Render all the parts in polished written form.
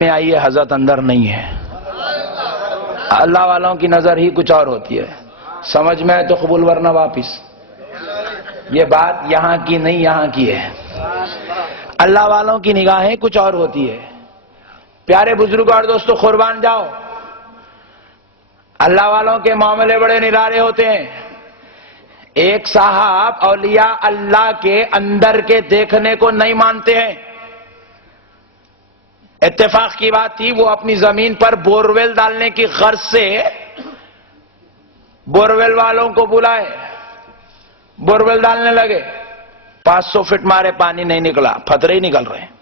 میں آئی ہے، حضرت اندر نہیں ہے۔ اللہ والوں کی نظر ہی کچھ اور ہوتی ہے، سمجھ میں آئے تو قبول ورنہ واپس۔ یہ بات یہاں کی نہیں، یہاں کی ہے۔ اللہ والوں کی نگاہیں کچھ اور ہوتی ہے۔ پیارے بزرگ اور دوستو، قربان جاؤ، اللہ والوں کے معاملے بڑے نرالے ہوتے ہیں۔ ایک صاحب اولیاء اللہ کے اندر کے دیکھنے کو نہیں مانتے ہیں۔ اتفاق کی بات تھی، وہ اپنی زمین پر بورویل ڈالنے کی غرض سے بورویل والوں کو بلائے، بورویل ڈالنے لگے۔ 500 فٹ مارے، پانی نہیں نکلا، پتھرے ہی نکل رہے ہیں۔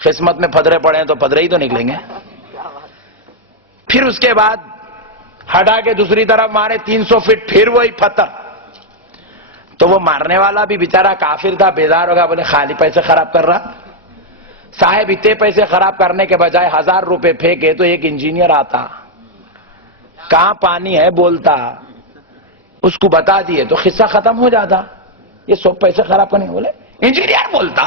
قسمت میں پتھرے پڑے ہیں تو پتھرے ہی تو نکلیں گے۔ پھر اس کے بعد ہٹا کے دوسری طرف مارے 300 فٹ، پھر وہی پتھر۔ تو وہ مارنے والا بھی بیچارہ کافر تھا، بیزار ہوگا، بولے خالی پیسے خراب کر رہا صاحب، اتنے پیسے خراب کرنے کے بجائے 1000 روپے پھینکے تو ایک انجینئر آتا، کہاں پانی ہے بولتا، اس کو بتا دیے تو قصہ ختم ہو جاتا۔ یہ سب پیسے خراب کرنے، بولے انجینئر بولتا،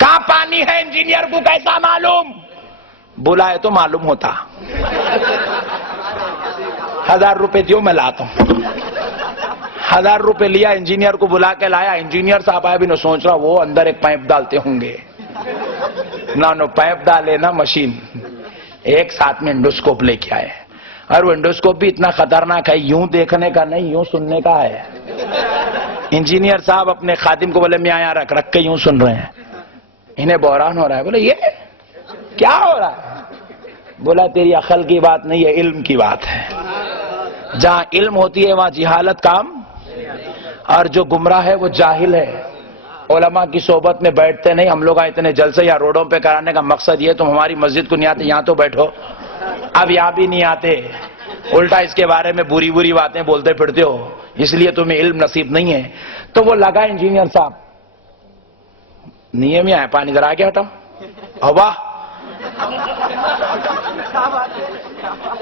کہاں پانی ہے انجینئر کو کیسا معلوم؟ بلائے تو معلوم ہوتا۔ 1000 روپے دیو میں لاتا ہوں۔ 1000 روپے لیا، انجینئر کو بلا کے لایا۔ انجینئر صاحب آئے بھی نہ سوچ رہا وہ اندر ایک پائپ ڈالتے ہوں گے، نہ پائپ ڈالے نہ مشین، ایک ساتھ میں انڈوسکوپ لے کے آئے۔ اور وہ انڈوسکوپ بھی اتنا خطرناک ہے، یوں دیکھنے کا نہیں، یوں سننے کا ہے۔ انجینئر صاحب اپنے خادم کو بولے میں یہاں رکھ کے یوں سن رہے ہیں۔ انہیں بحران ہو رہا ہے، بولے یہ کیا ہو رہا ہے؟ بولا تیری عقل کی بات نہیں ہے، علم کی بات ہے۔ جہاں علم ہوتی ہے وہاں جہالت کام، اور جو گمراہ ہے وہ جاہل ہے۔ علماء کی صحبت میں بیٹھتے نہیں۔ ہم لوگ اتنے جلسے یا روڈوں پہ کرانے کا مقصد یہ، تم ہماری مسجد کو نہیں آتے، یہاں تو بیٹھو۔ اب یہاں بھی نہیں آتے، الٹا اس کے بارے میں بری بری باتیں بولتے پھرتے ہو، اس لیے تمہیں علم نصیب نہیں ہے۔ تو وہ لگا انجینئر صاحب، نیے میں آئے، پانی ذرا آگے ہٹاؤ، ہوا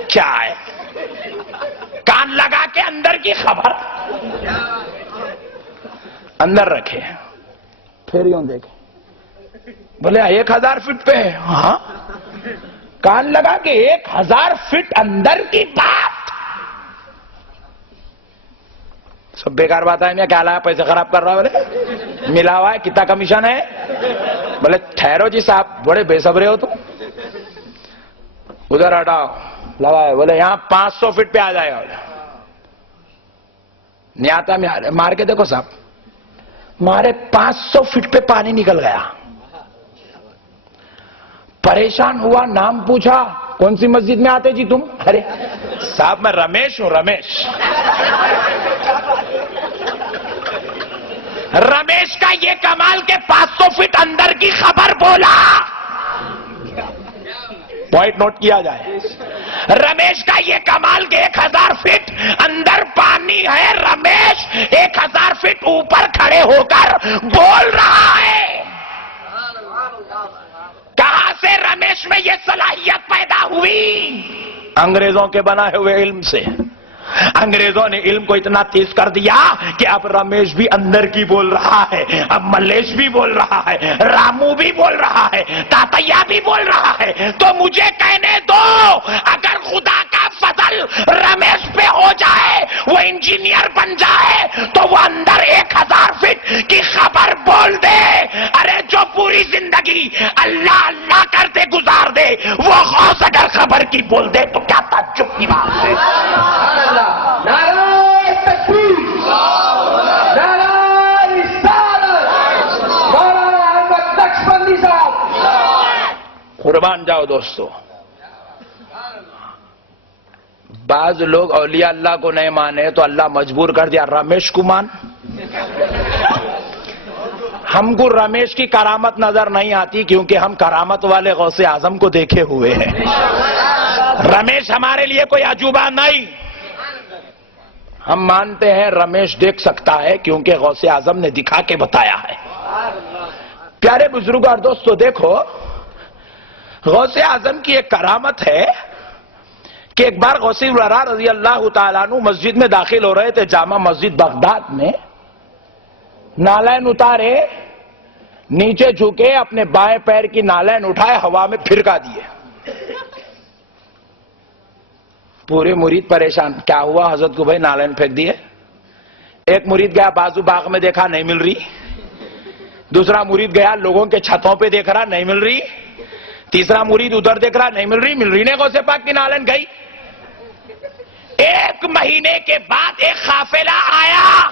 کیا ہے؟ کان لگا کے اندر کی خبر اندر رکھے، پھر یوں دیکھیں، بولے 1000 فٹ پہ ہے؟ ہاں، کان لگا کے 1000 فٹ اندر کی بات، سب بیکار بات ہے۔ میں کیا لایا، پیسے خراب کر رہا؟ بولے ملا ہوا ہے، کتنا کمیشن ہے؟ بولے ٹھہرو جی صاحب، بڑے بے صبرے ہو تم، ادھر ہٹاؤ، لگائے۔ بولے یہاں 500 فٹ پہ آ جائے گا۔ نہیں آتا، مار کے دیکھو صاحب، مارے 500 فٹ پہ پانی نکل گیا۔ پریشان ہوا، نام پوچھا، کون سی مسجد میں آتے جی تم؟ ارے صاحب میں رمیش ہوں، رمیش۔ رمیش کا یہ کمال کہ 500 فٹ اندر کی خبر بولا، پوائنٹ نوٹ کیا جائے۔ رمیش کا یہ کمال کہ 1000 فٹ اندر پانی ہے، رمیش 1000 فٹ اوپر کھڑے ہو کر بول رہا ہے۔ کہاں سے رمیش میں یہ صلاحیت پیدا ہوئی؟ انگریزوں کے بنائے ہوئے علم سے۔ انگریزوں نے علم کو اتنا تیز کر دیا کہ اب رمیش بھی اندر کی بول رہا ہے، اب ملیش بھی بول رہا ہے، رامو بھی بول رہا ہے، تاتیا بھی بول رہا ہے۔ تو مجھے کہنے دو، اگر خدا کا فضل رمیش پہ ہو جائے، وہ انجینئر بن جائے، تو وہ اندر 1000 فٹ کی خبر بول دے۔ ارے جو پوری زندگی اللہ اللہ کرتے گزار دے، وہ غوث اگر خبر کی بول دے تو کیا تعجب کی بات ہے؟ قربان جاؤ دوستو، بعض لوگ اولیاء اللہ کو نہیں مانے تو اللہ مجبور کر دیا رمیش کو مان۔ ہم کو رمیش کی کرامت نظر نہیں آتی کیونکہ ہم کرامت والے غوث اعظم کو دیکھے ہوئے ہیں۔ رمیش ہمارے لیے کوئی عجوبہ نہیں، ہم مانتے ہیں رمیش دیکھ سکتا ہے کیونکہ غوث اعظم نے دکھا کے بتایا ہے۔ پیارے بزرگ اور دوستو، دیکھو غوث اعظم کی ایک کرامت ہے کہ ایک بار غوث الورا رضی اللہ تعالیٰ عنہ مسجد میں داخل ہو رہے تھے، جامع مسجد بغداد میں۔ نالین اتارے، نیچے جھکے اپنے بائیں پیر کی نالین اٹھائے ہوا میں پھرکا دیے. پورے مرید پریشان, کیا ہوا حضرت کو بھائی نالین پھینک دیے. ایک مرید گیا بازو باغ میں, دیکھا نہیں مل رہی. دوسرا مرید گیا لوگوں کے چھتوں پہ دیکھ رہا نہیں مل رہی. تیسرا مرید ادھر دیکھ رہا نہیں مل رہی نے غوث پاک کی نالین گئی. ایک مہینے کے بعد ایک قافلہ آیا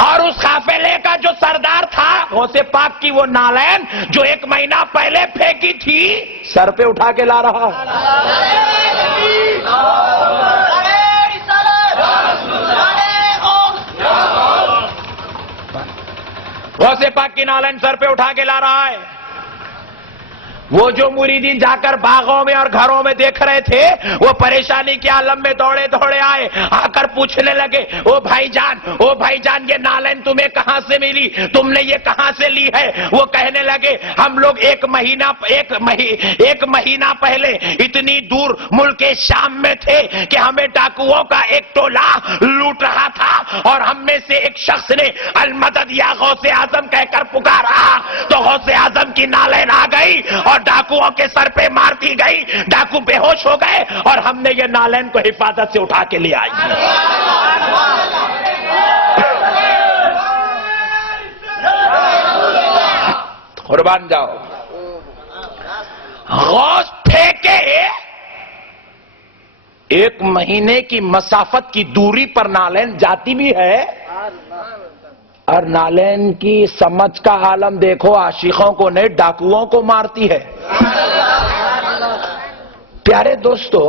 اور اس قافلے کا جو سردار تھا غوث پاک کی وہ نالین جو ایک مہینہ پہلے پھینکی تھی سر پہ اٹھا کے لا رہا. غوث پاک کی نالین سر پہ اٹھا کے لا رہا ہے. وہ جو مریدین جا کر باغوں میں اور گھروں میں دیکھ رہے تھے وہ پریشانی کے عالم میں دوڑے دوڑے آئے, آ کر پوچھنے لگے او بھائی جان یہ نالین تمہیں کہاں سے ملی, تم نے یہ کہاں سے لی ہے. وہ کہنے لگے ہم لوگ ایک مہینہ پہلے اتنی دور ملک شام میں تھے کہ ہمیں ڈاکوؤں کا ایک ٹولہ لوٹ رہا تھا اور ہم میں سے ایک شخص نے المدد یا غوث اعظم کہہ کر پکارا تو غوث اعظم کی نالین آ گئی اور ڈاکوؤں کے سر پہ مار دی گئی. ڈاکو بے ہوش ہو گئے اور ہم نے یہ نالین کو حفاظت سے اٹھا کے لے آئی. قربان جاؤ. غوث پھینکے ایک مہینے کی مسافت کی دوری پر نالین جاتی بھی ہے اور نالین کی سمجھ کا عالم دیکھو عاشقوں کو نہیں ڈاکوؤں کو مارتی ہے. پیارے دوستو,